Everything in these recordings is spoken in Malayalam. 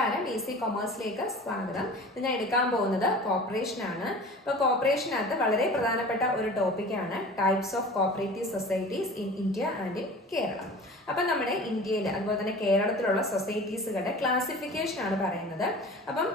നമസ്കാരം, BC കൊമേഴ്സിലേക്ക് സ്വാഗതം. ഇത് ഞാൻ എടുക്കാൻ പോകുന്നത് കോർപ്പറേഷൻ ആണ്. ഇപ്പോൾ കോർപ്പറേഷനകത്ത് വളരെ പ്രധാനപ്പെട്ട ഒരു ടോപ്പിക്കാണ് types of cooperative societies in India and in Kerala. അപ്പം നമ്മുടെ ഇന്ത്യയിൽ അതുപോലെ തന്നെ കേരളത്തിലുള്ള സൊസൈറ്റീസുകളുടെ ക്ലാസിഫിക്കേഷൻ ആണ് പറയുന്നത്. അപ്പം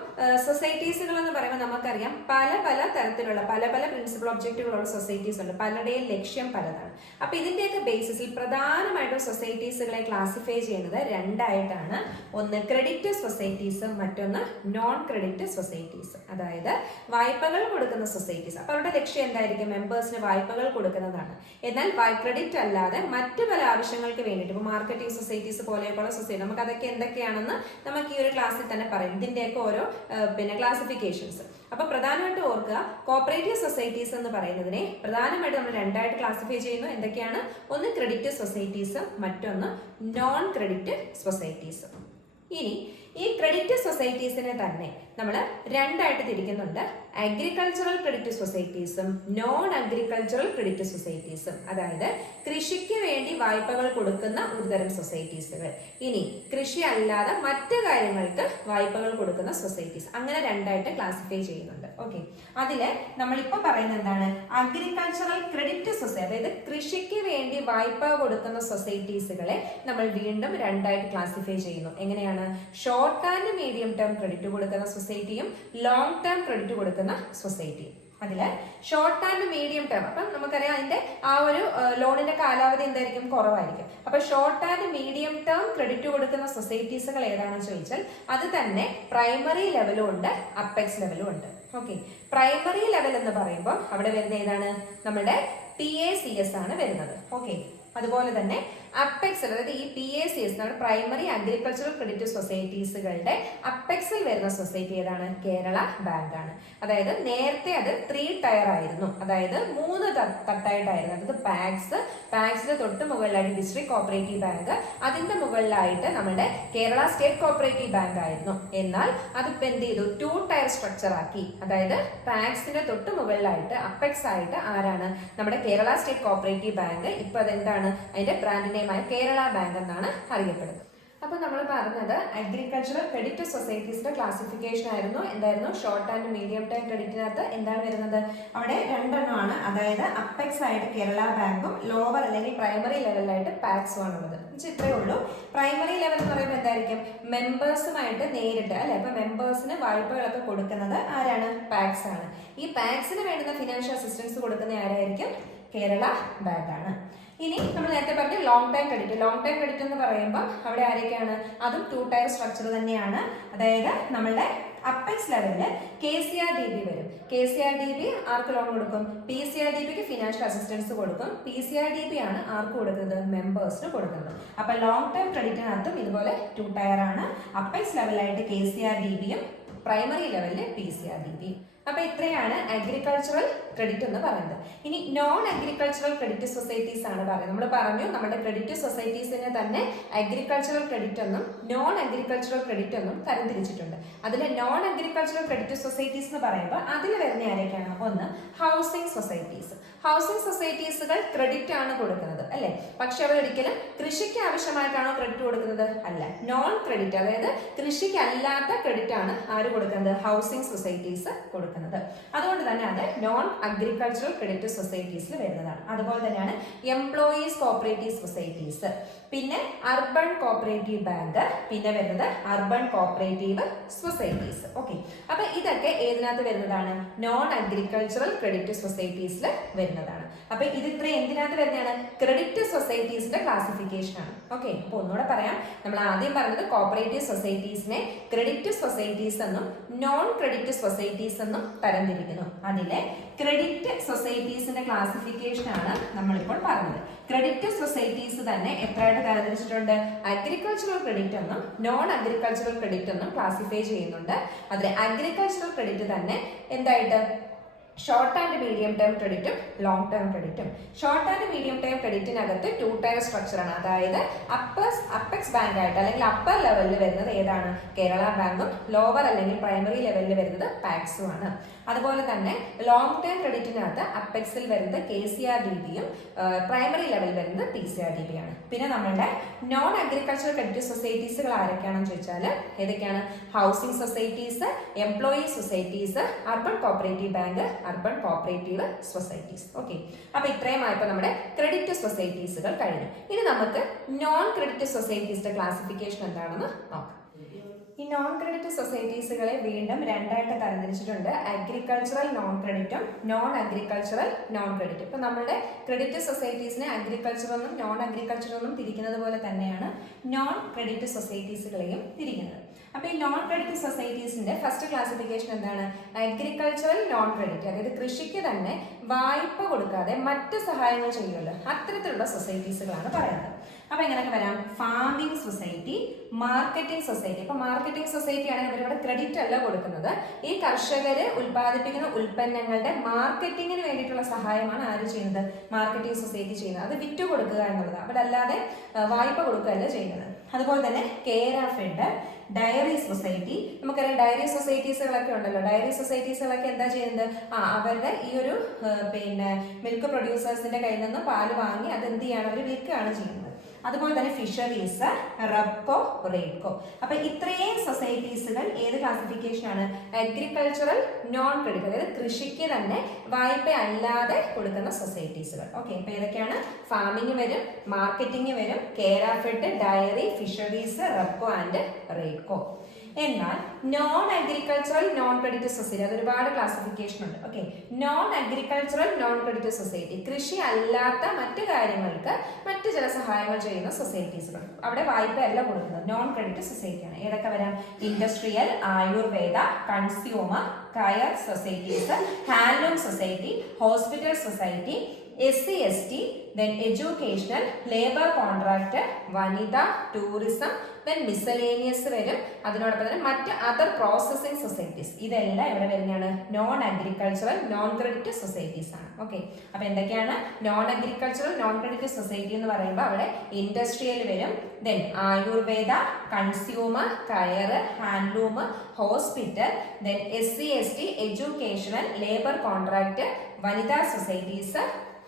സൊസൈറ്റീസുകൾ എന്ന് പറയുമ്പോൾ നമുക്കറിയാം പല പല തരത്തിലുള്ള പല പല പ്രിൻസിപ്പൽ ഒബ്ജക്റ്റുകളുള്ള സൊസൈറ്റീസ് ഉണ്ട്. പലരുടെയും ലക്ഷ്യം പലതാണ്. അപ്പം ഇതിൻ്റെയൊക്കെ ബേസിസിൽ പ്രധാനമായിട്ടും സൊസൈറ്റീസുകളെ ക്ലാസിഫൈ ചെയ്യുന്നത് രണ്ടായിട്ടാണ്. ഒന്ന് ക്രെഡിറ്റ് സൊസൈറ്റീസും മറ്റൊന്ന് നോൺ ക്രെഡിറ്റ് സൊസൈറ്റീസ്. അതായത് വായ്പകൾ കൊടുക്കുന്ന സൊസൈറ്റീസ്. അപ്പോൾ അവരുടെ ലക്ഷ്യം എന്തായിരിക്കും? മെമ്പേഴ്സിന് വായ്പകൾ കൊടുക്കുന്നതാണ്. എന്നാൽ ക്രെഡിറ്റ് അല്ലാതെ മറ്റു പല ആവശ്യങ്ങൾക്ക് വേണ്ടിയിട്ട് ഇപ്പോൾ മാർക്കറ്റിംഗ് സൊസൈറ്റീസ് പോലെയൊക്കെയുള്ള സൊസൈറ്റി നമുക്ക് അതൊക്കെ എന്തൊക്കെയാണെന്ന് നമുക്ക് ഈ ഒരു ക്ലാസ്സിൽ തന്നെ പറയും. ഇതിൻ്റെയൊക്കെ ഓരോ ക്ലാസിഫിക്കേഷൻസ്. അപ്പോൾ പ്രധാനമായിട്ട് ഓർക്കുക, കോപ്പറേറ്റീവ് സൊസൈറ്റീസ് എന്ന് പറയുന്നതിനെ പ്രധാനമായിട്ട് നമ്മൾ രണ്ടായിട്ട് ക്ലാസിഫൈ ചെയ്യുന്നു. എന്തൊക്കെയാണ്? ഒന്ന് ക്രെഡിറ്റ് സൊസൈറ്റീസും മറ്റൊന്ന് നോൺ ക്രെഡിറ്റ് സൊസൈറ്റീസും. ഇനി ഈ ക്രെഡിറ്റ് സൊസൈറ്റീസിനെ തന്നെ നമ്മൾ രണ്ടായിട്ട് തിരിക്കുന്നുണ്ട്. അഗ്രികൾച്ചറൽ ക്രെഡിറ്റ് സൊസൈറ്റീസും നോൺ അഗ്രികൾച്ചറൽ ക്രെഡിറ്റ് സൊസൈറ്റീസും. അതായത് കൃഷിക്ക് വേണ്ടി വായ്പകൾ കൊടുക്കുന്ന ഒരുതരം സൊസൈറ്റീസുകൾ, ഇനി കൃഷി അല്ലാതെ മറ്റു കാര്യങ്ങൾക്ക് വായ്പകൾ കൊടുക്കുന്ന സൊസൈറ്റീസ്. അങ്ങനെ രണ്ടായിട്ട് ക്ലാസിഫൈ ചെയ്യുന്നുണ്ട്. ഓക്കെ, അതില് നമ്മളിപ്പോൾ പറയുന്നത് എന്താണ്? അഗ്രികൾച്ചറൽ ക്രെഡിറ്റ് സൊസൈറ്റി, അതായത് കൃഷിക്ക് വേണ്ടി വായ്പ കൊടുക്കുന്ന സൊസൈറ്റീസുകളെ നമ്മൾ വീണ്ടും രണ്ടായിട്ട് ക്ലാസിഫൈ ചെയ്യുന്നു. എങ്ങനെയാണ്? Short and medium term credit കൊടുക്കുന്ന സൊസൈറ്റിയും ലോങ് ടേം ക്രെഡിറ്റ് കൊടുക്കുന്ന സൊസൈറ്റിയും. അതില് ഷോർട്ട് ആൻഡ് മീഡിയം ടേം, അപ്പം നമുക്കറിയാം അതിന്റെ ആ ഒരു ലോണിന്റെ കാലാവധി എന്തായിരിക്കും? കുറവായിരിക്കും. അപ്പൊ short and medium term credit കൊടുക്കുന്ന സൊസൈറ്റീസുകൾ ഏതാണെന്ന് ചോദിച്ചാൽ അത് തന്നെ പ്രൈമറി ലെവലും ഉണ്ട്, അപ്പെക്സ് ലെവലും ഉണ്ട്. ഓക്കെ, പ്രൈമറി ലെവൽ എന്ന് പറയുമ്പോൾ അവിടെ വരുന്ന ഏതാണ്? നമ്മുടെ PACS ആണ് വരുന്നത്. ഓക്കെ, അതുപോലെ തന്നെ അപ്പെക്സിൽ, അതായത് ഈ PACS പ്രൈമറി അഗ്രികൾച്ചറൽ ക്രെഡിറ്റ് സൊസൈറ്റീസുകളുടെ അപ്പെക്സിൽ വരുന്ന സൊസൈറ്റി ഏതാണ്? കേരള ബാങ്ക് ആണ്. അതായത് നേരത്തെ അത് 3 ടയർ ആയിരുന്നു, അതായത് 3 തട്ടായിട്ടായിരുന്നു. അതായത് പാക്സിന്റെ തൊട്ട് മുകളിലായിട്ട് ഡിസ്ട്രിക്ട് കോപ്പറേറ്റീവ് ബാങ്ക്, അതിന്റെ മുകളിലായിട്ട് നമ്മുടെ കേരള സ്റ്റേറ്റ് കോപ്പറേറ്റീവ് ബാങ്ക് ആയിരുന്നു. എന്നാൽ അതിപ്പോ എന്ത് ചെയ്തു? 2 ടയർ സ്ട്രക്ചർ ആക്കി. അതായത് പാക്സിന്റെ തൊട്ട് മുകളിലായിട്ട് അപ്പെക്സ് ആയിട്ട് ആരാണ്? നമ്മുടെ കേരള സ്റ്റേറ്റ് കോപ്പറേറ്റീവ് ബാങ്ക്. ഇപ്പൊ അതെന്താണ്? അതിന്റെ ബ്രാൻഡ് നെയിമായ കേരള ബാങ്ക് എന്നാണ് അറിയപ്പെടുന്നത്. അപ്പൊ നമ്മൾ പറഞ്ഞത് അഗ്രികൾച്ചറൽ ക്രെഡിറ്റ് സൊസൈറ്റീസിന്റെ ക്ലാസിഫിക്കേഷൻ ആയിരുന്നു. എന്തായിരുന്നു? ഷോർട്ട് ആൻഡ് മീഡിയം ടൈം ക്രെഡിറ്റിനകത്ത് എന്താണ് വരുന്നത്? അവിടെ രണ്ടെണ്ണമാണ്. അതായത് അപ്പെക്സ് ആയിട്ട് കേരള ബാങ്കും ലോവർ അല്ലെങ്കിൽ പ്രൈമറി ലെവലിലായിട്ട് പാക്സും ആണുള്ളത്. ഇത്രയേ ഉള്ളൂ. പ്രൈമറി ലെവൽ എന്ന് പറയുമ്പോൾ എന്തായിരിക്കും? മെമ്പേഴ്സുമായിട്ട് നേരിട്ട്, അല്ലെ? അപ്പൊ മെമ്പേഴ്സിന് വായ്പകളൊക്കെ കൊടുക്കുന്നത് ആരാണ്? പാക്സ് ആണ്. ഈ പാക്സിന് വേണ്ടുന്ന ഫിനാൻഷ്യൽ അസിസ്റ്റൻസ് കൊടുക്കുന്ന ആരായിരിക്കും? കേരള ബാങ്ക് ആണ്. ഇനി നമ്മൾ നേരത്തെ പറഞ്ഞ long time credit. Long time credit എന്ന് പറയുമ്പോൾ അവിടെ ആരൊക്കെയാണ്? അതും 2 ടയർ സ്ട്രക്ചർ തന്നെയാണ്. അതായത് നമ്മളുടെ അപ്പെക്സ് ലെവലില് KCRDB വരും. KCRDB ആർക്ക് ലോൺ കൊടുക്കും? PCRDBക്ക് ഫിനാൻഷ്യൽ അസിസ്റ്റൻസ് കൊടുക്കും. PCRDB ആണ് ആർക്ക് കൊടുക്കുന്നത്? മെമ്പേഴ്സിന് കൊടുക്കുന്നത്. അപ്പൊ ലോങ് ടൈം ക്രെഡിറ്റിനകത്തും ഇതുപോലെ 2 ടയർ ആണ്. അപ്പെക്സ് ലെവലായിട്ട് KCRDBയും പ്രൈമറി ലെവലില് PCRDB. അപ്പൊ ഇത്രയാണ് അഗ്രികൾച്ചറൽ ക്രെഡിറ്റ് എന്ന് പറയുന്നത്. ഇനി നോൺ അഗ്രികൾച്ചറൽ ക്രെഡിറ്റ് സൊസൈറ്റീസ് ആണ് പറയുന്നത്. നമ്മൾ പറഞ്ഞു നമ്മുടെ ക്രെഡിറ്റ് സൊസൈറ്റീസിനെ തന്നെ അഗ്രികൾച്ചറൽ ക്രെഡിറ്റ് എന്നും നോൺ അഗ്രികൾച്ചറൽ ക്രെഡിറ്റ് എന്നും തരംതിരിച്ചിട്ടുണ്ട്. അതിൽ നോൺ അഗ്രികൾച്ചറൽ ക്രെഡിറ്റ് സൊസൈറ്റീസ് എന്ന് പറയുമ്പോൾ അതിൽ വരുന്ന ആരൊക്കെയാണ്? ഒന്ന് ഹൗസിംഗ് സൊസൈറ്റീസ്. ഹൗസിംഗ് സൊസൈറ്റീസുകൾ ക്രെഡിറ്റ് ആണ് കൊടുക്കുന്നത്, അല്ലെ? പക്ഷെ അവരൊരിക്കലും കൃഷിക്ക് ആവശ്യമായിട്ടാണോ ക്രെഡിറ്റ് കൊടുക്കുന്നത്? അല്ല, നോൺ ക്രെഡിറ്റ്, അതായത് കൃഷിക്ക് അല്ലാത്ത ക്രെഡിറ്റ് ആണ് ആര് കൊടുക്കുന്നത്? ഹൗസിംഗ് സൊസൈറ്റീസ് കൊടുക്കുന്നത്. അതുകൊണ്ട് തന്നെ അത് നോൺ അഗ്രികൾച്ചറൽ ക്രെഡിറ്റ് സൊസൈറ്റീസിൽ വരുന്നതാണ്. അതുപോലെ തന്നെയാണ് എംപ്ലോയീസ് കോപ്പറേറ്റീവ് സൊസൈറ്റീസ്, പിന്നെ അർബൻ കോപ്പറേറ്റീവ് ബാങ്ക്, പിന്നെ വരുന്നത് അർബൻ കോപ്പറേറ്റീവ് സൊസൈറ്റീസ്. ഓക്കെ, അപ്പൊ ഇതൊക്കെ ഏതിനകത്ത് വരുന്നതാണ്? നോൺ അഗ്രികൾച്ചറൽ ക്രെഡിറ്റ് സൊസൈറ്റീസിൽ വരുന്നതാണ്. അപ്പൊ ഇത് ഇത്രയും എന്തിനകത്ത് വരുന്നതാണ്? ക്രെഡിറ്റ് സൊസൈറ്റീസിന്റെ ക്ലാസിഫിക്കേഷൻ ആണ്. ഓക്കെ, അപ്പൊ ഒന്നുകൂടെ പറയാം. നമ്മൾ ആദ്യം പറഞ്ഞത് കോപ്പറേറ്റീവ് സൊസൈറ്റീസിനെ ക്രെഡിറ്റ് സൊസൈറ്റീസ് എന്നും നോൺ ക്രെഡിറ്റ് സൊസൈറ്റീസ് എന്നും തരംതിരിക്കുന്നു. അതിലെ ക്രെഡിറ്റ് സൊസൈറ്റീസിന്റെ ക്ലാസിഫിക്കേഷൻ ആണ് നമ്മളിപ്പോൾ പറഞ്ഞത്. ക്രെഡിറ്റ് സൊസൈറ്റീസ് തന്നെ എത്രയായിട്ട് തരംതിരിച്ചിട്ടുണ്ട്? അഗ്രികൾച്ചറൽ ക്രെഡിറ്റ് എന്നും നോൺ അഗ്രികൾച്ചറൽ ക്രെഡിറ്റ് എന്നും ക്ലാസിഫൈ ചെയ്യുന്നുണ്ട്. അതിലെ അഗ്രികൾച്ചറൽ ക്രെഡിറ്റ് തന്നെ എന്തായിട്ട്? ഷോർട്ട് ആൻഡ് മീഡിയം ടേം ക്രെഡിറ്റും ലോങ് ടേം ക്രെഡിറ്റും. ഷോർട്ട് ആൻഡ് മീഡിയം ടേം ക്രെഡിറ്റിനകത്ത് 2 ടയർ സ്ട്രക്ചറാണ്. അതായത് അപ്പെക്സ് ബാങ്ക് ആയിട്ട് അല്ലെങ്കിൽ അപ്പർ ലെവലിൽ വരുന്നത് ഏതാണ്? കേരള ബാങ്കും ലോവർ അല്ലെങ്കിൽ പ്രൈമറി ലെവലിൽ വരുന്നത് പാക്സും ആണ്. അതുപോലെ തന്നെ ലോങ് ടേം ക്രെഡിറ്റിനകത്ത് അപ്പെക്സിൽ വരുന്നത് KCRDBയും പ്രൈമറി ലെവലിൽ വരുന്നത് PCRDB ആണ്. പിന്നെ നമ്മളുടെ നോൺ അഗ്രികൾച്ചറൽ ക്രെഡിറ്റ് സൊസൈറ്റീസുകൾ ആരൊക്കെയാണെന്ന് ചോദിച്ചാൽ ഏതൊക്കെയാണ്? Housing societies, employee societies, urban cooperative bank, urban cooperative societies. Okay, അപ്പൊ ഇത്രയുമായപ്പോൾ നമ്മുടെ ക്രെഡിറ്റ് സൊസൈറ്റീസുകൾ കഴിഞ്ഞു. ഇനി നമുക്ക് നോൺ ക്രെഡിറ്റ് സൊസൈറ്റീസിന്റെ ക്ലാസിഫിക്കേഷൻ എന്താണെന്ന് നോക്കാം. ഈ നോൺ ക്രെഡിറ്റ് സൊസൈറ്റീസുകളെ വീണ്ടും രണ്ടായിട്ട് തരംതിരിച്ചിട്ടുണ്ട്. അഗ്രികൾച്ചറൽ നോൺ ക്രെഡിറ്റും നോൺ അഗ്രികൾച്ചറൽ നോൺ ക്രെഡിറ്റും. ഇപ്പൊ നമ്മുടെ ക്രെഡിറ്റ് സൊസൈറ്റീസിനെ അഗ്രികൾച്ചറെന്നും നോൺ അഗ്രികൾച്ചറെന്നും തിരിക്കുന്നത് പോലെ തന്നെയാണ് നോൺ ക്രെഡിറ്റ് സൊസൈറ്റീസുകളെയും തിരിക്കുന്നത്. അപ്പൊ ഈ നോൺ ക്രെഡിറ്റ് സൊസൈറ്റീസിന്റെ ഫസ്റ്റ് ക്ലാസിഫിക്കേഷൻ എന്താണ്? അഗ്രികൾച്ചറൽ നോൺ ക്രെഡിറ്റ്, അതായത് കൃഷിക്ക് തന്നെ വായ്പ കൊടുക്കാതെ മറ്റ് സഹായങ്ങൾ ചെയ്യുമല്ലോ, അത്തരത്തിലുള്ള സൊസൈറ്റീസുകളാണ് പറയുന്നത്. അപ്പൊ എങ്ങനെയൊക്കെ വരാം? Farming society, marketing society. അപ്പൊ മാർക്കറ്റിംഗ് സൊസൈറ്റി ആണെങ്കിൽ ഇവരുടെ ക്രെഡിറ്റ് അല്ല കൊടുക്കുന്നത്, ഈ കർഷകര് ഉൽപ്പാദിപ്പിക്കുന്ന ഉൽപ്പന്നങ്ങളുടെ മാർക്കറ്റിങ്ങിന് വേണ്ടിയിട്ടുള്ള സഹായമാണ് ആര് ചെയ്യുന്നത്? മാർക്കറ്റിംഗ് സൊസൈറ്റി ചെയ്യുന്നത്. അത് വിറ്റു കൊടുക്കുക എന്നുള്ളത്, അവരല്ലാതെ വായ്പ കൊടുക്കുകയല്ല ചെയ്യുന്നത്. അതുപോലെ തന്നെ കേരഫെഡ്, ഡയറി സൊസൈറ്റി. നമുക്കറിയാം ഡയറി സൊസൈറ്റീസുകളൊക്കെ ഉണ്ടല്ലോ. ഡയറി സൊസൈറ്റീസുകളൊക്കെ എന്താ ചെയ്യുന്നത്? അവരുടെ ഈ ഒരു മിൽക്ക് പ്രൊഡ്യൂസേഴ്സിന്റെ കയ്യിൽ നിന്ന് പാല് വാങ്ങി അത് എന്ത് ചെയ്യാണ്? അവർ വിൽക്കുകയാണ് ചെയ്യുന്നത്. അതുപോലെ തന്നെ ഫിഷറീസ്, റബ്കോ, റേഡ്കോ. അപ്പൊ ഇത്രയും സൊസൈറ്റീസുകൾ ഏത് ക്ലാസിഫിക്കേഷൻ ആണ്? അഗ്രികൾച്ചറൽ നോൺ ക്രെഡിറ്റ്, അതായത് കൃഷിക്ക് തന്നെ വായ്പ അല്ലാതെ കൊടുക്കുന്ന സൊസൈറ്റീസുകൾ. ഓക്കെ, അപ്പൊ ഏതൊക്കെയാണ്? ഫാമിംഗ് വരും, മാർക്കറ്റിംഗ് വരും, Kerafed, dairy, fisheries, Rubco and Raidco. എന്നാൽ non agricultural non credit society, അത് ഒരുപാട് ക്ലാസിഫിക്കേഷൻ ഉണ്ട്. Okay, non agricultural non credit society, കൃഷി അല്ലാത്ത മറ്റു കാര്യങ്ങൾക്ക് മറ്റു ചില സഹായങ്ങൾ ചെയ്യുന്ന സൊസൈറ്റീസുകൾ, അവിടെ വായ്പ അല്ല കൊടുക്കുന്നത്, നോൺ ക്രെഡിറ്റ് സൊസൈറ്റിയാണ്. ഏതൊക്കെ വരാം? Industrial, Ayurveda, consumer, coir societies, handloom society, hospital society, SC/ST, then educational, labour contract, വനിത, ടൂറിസം, then മിസലേനിയസ് വരും. അതിനോടൊപ്പം തന്നെ മറ്റ് അതർ പ്രോസസിംഗ് സൊസൈറ്റീസ്. ഇതെല്ലാം ഇവിടെ വരുന്നതാണ് non agricultural non credit societies ആണ്. ഓക്കെ, അപ്പൊ എന്തൊക്കെയാണ് non agricultural non credit society എന്ന് പറയുമ്പോൾ അവിടെ ഇൻഡസ്ട്രിയൽ വരും, then Ayurveda, consumer, coir, handloom, hospital, then SC/ST, educational, labour contract, വനിതാ societies,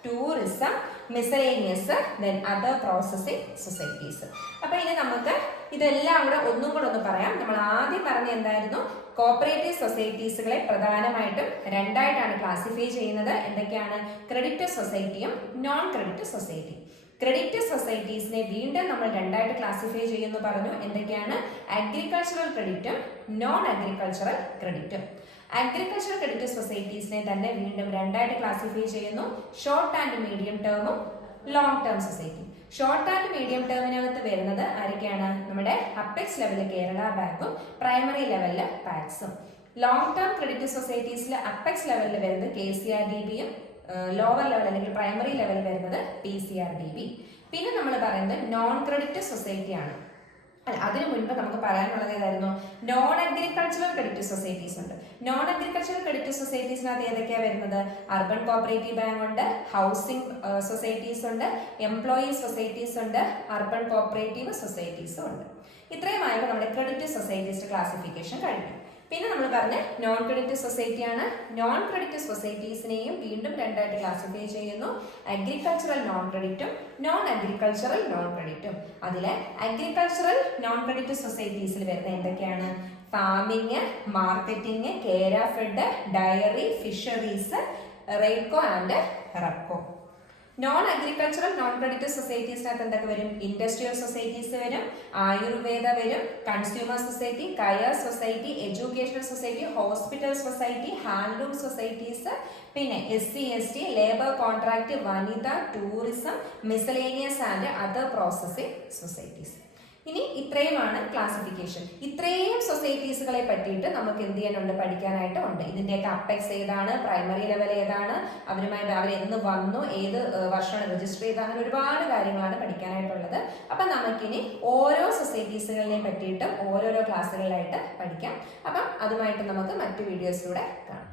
tourism, miscellaneous, then other processing societies. അപ്പൊ ഇനി നമുക്ക് ഇതെല്ലാം കൂടെ ഒന്നും കൂടെ ഒന്ന് പറയാം. നമ്മൾ ആദ്യം പറഞ്ഞ എന്തായിരുന്നു? കോപ്പറേറ്റീവ് സൊസൈറ്റീസുകളെ പ്രധാനമായിട്ടും രണ്ടായിട്ടാണ് ക്ലാസിഫൈ ചെയ്യുന്നത്. എന്തൊക്കെയാണ്? ക്രെഡിറ്റ് സൊസൈറ്റിയും നോൺ ക്രെഡിറ്റ് സൊസൈറ്റി. ക്രെഡിറ്റ് സൊസൈറ്റീസിനെ വീണ്ടും നമ്മൾ രണ്ടായിട്ട് ക്ലാസിഫൈ ചെയ്യുന്നു പറഞ്ഞു. എന്തൊക്കെയാണ്? അഗ്രികൾച്ചറൽ ക്രെഡിറ്റും നോൺ അഗ്രികൾച്ചറൽ ക്രെഡിറ്റും. അഗ്രികൾച്ചറൽ ക്രെഡിറ്റ് സൊസൈറ്റീസിനെ തന്നെ വീണ്ടും രണ്ടായിട്ട് ക്ലാസിഫൈ ചെയ്യുന്നു. ഷോർട്ട് ആൻഡ് മീഡിയം ടേമും long term society. Short and medium ടേമിനകത്ത് വരുന്നത് ആരൊക്കെയാണ്? നമ്മുടെ അപ്പെക്സ് ലെവലിൽ കേരള ബാങ്കും പ്രൈമറി ലെവലിൽ പാക്സും. ലോങ് ടേം ക്രെഡിറ്റ് സൊസൈറ്റീസിൽ അപ്പെക്സ് ലെവലിൽ വരുന്നത് KCRDBയും ലോവർ ലെവൽ അല്ലെങ്കിൽ പ്രൈമറി ലെവലിൽ വരുന്നത് PCRDB. പിന്നെ നമ്മൾ പറയുന്നത് നോൺ ക്രെഡിറ്റ് സൊസൈറ്റി ആണ്. അതിനു മുൻപ് നമുക്ക് പറയാനുള്ളത് ഏതായിരുന്നു? നോൺ അഗ്രികൾച്ചറൽ ക്രെഡിറ്റ് സൊസൈറ്റീസ് ഉണ്ട്. നോൺ അഗ്രികൾച്ചറൽ ക്രെഡിറ്റ് സൊസൈറ്റീസിനകത്ത് ഏതൊക്കെയാണ് വരുന്നത്? അർബൻ കോപ്പറേറ്റീവ് ബാങ്ക് ഉണ്ട്, ഹൗസിംഗ് സൊസൈറ്റീസ് ഉണ്ട്, എംപ്ലോയി സൊസൈറ്റീസ് ഉണ്ട്, അർബൻ കോപ്പറേറ്റീവ് സൊസൈറ്റീസും ഉണ്ട്. ഇത്രയുമായപ്പോൾ നമ്മുടെ ക്രെഡിറ്റ് സൊസൈറ്റീസിന്റെ ക്ലാസിഫിക്കേഷൻ കഴിഞ്ഞു. പിന്നെ നമ്മൾ പറഞ്ഞ നോൺ ക്രെഡിറ്റ് സൊസൈറ്റി ആണ്. നോൺ ക്രെഡിറ്റ് സൊസൈറ്റീസിനെയും വീണ്ടും രണ്ടായിട്ട് ക്ലാസിഫൈ ചെയ്യുന്നു. അഗ്രികൾച്ചറൽ നോൺ ക്രെഡിറ്റും നോൺ അഗ്രികൾച്ചറൽ നോൺ ക്രെഡിറ്റും. അതിലെ അഗ്രികൾച്ചറൽ നോൺ ക്രെഡിറ്റ് സൊസൈറ്റീസിൽ വരുന്ന എന്തൊക്കെയാണ്? Farming, marketing, Kerafed, dairy, fisheries, Raidco and Rubco. Non agricultural non credit സൊസൈറ്റീസിനകത്ത് എന്തൊക്കെ വരും? ഇൻഡസ്ട്രിയൽ സൊസൈറ്റീസ് വരും, ആയുർവേദ വരും, consumer society, coir society, educational society, hospital society, handloom societies, പിന്നെ SC/ST, ലേബർ കോൺട്രാക്ട്, വനിത, tourism, miscellaneous and other processing societies. ഇനി ഇത്രയുമാണ് ക്ലാസിഫിക്കേഷൻ. ഇത്രയും സൊസൈറ്റീസുകളെ പറ്റിയിട്ട് നമുക്ക് എന്ത് ചെയ്യാനുണ്ട്? പഠിക്കാനായിട്ട് ഉണ്ട്. ഇതിന്റെയൊക്കെ അപ്പെക്സ് ഏതാണ്, പ്രൈമറി ലെവൽ ഏതാണ്, അവരുമായി അവർ എന്ന് വന്നു, ഏത് വർഷമാണ് രജിസ്റ്റർ ചെയ്ത്, അങ്ങനെ ഒരുപാട് കാര്യങ്ങളാണ് പഠിക്കാനായിട്ടുള്ളത്. അപ്പം നമുക്കിനി ഓരോ സൊസൈറ്റീസുകളെ പറ്റിയിട്ടും ഓരോരോ ക്ലാസ്സുകളിലായിട്ട് പഠിക്കാം. അപ്പം അതുമായിട്ട് നമുക്ക് മറ്റു വീഡിയോസിലൂടെ കാണാം.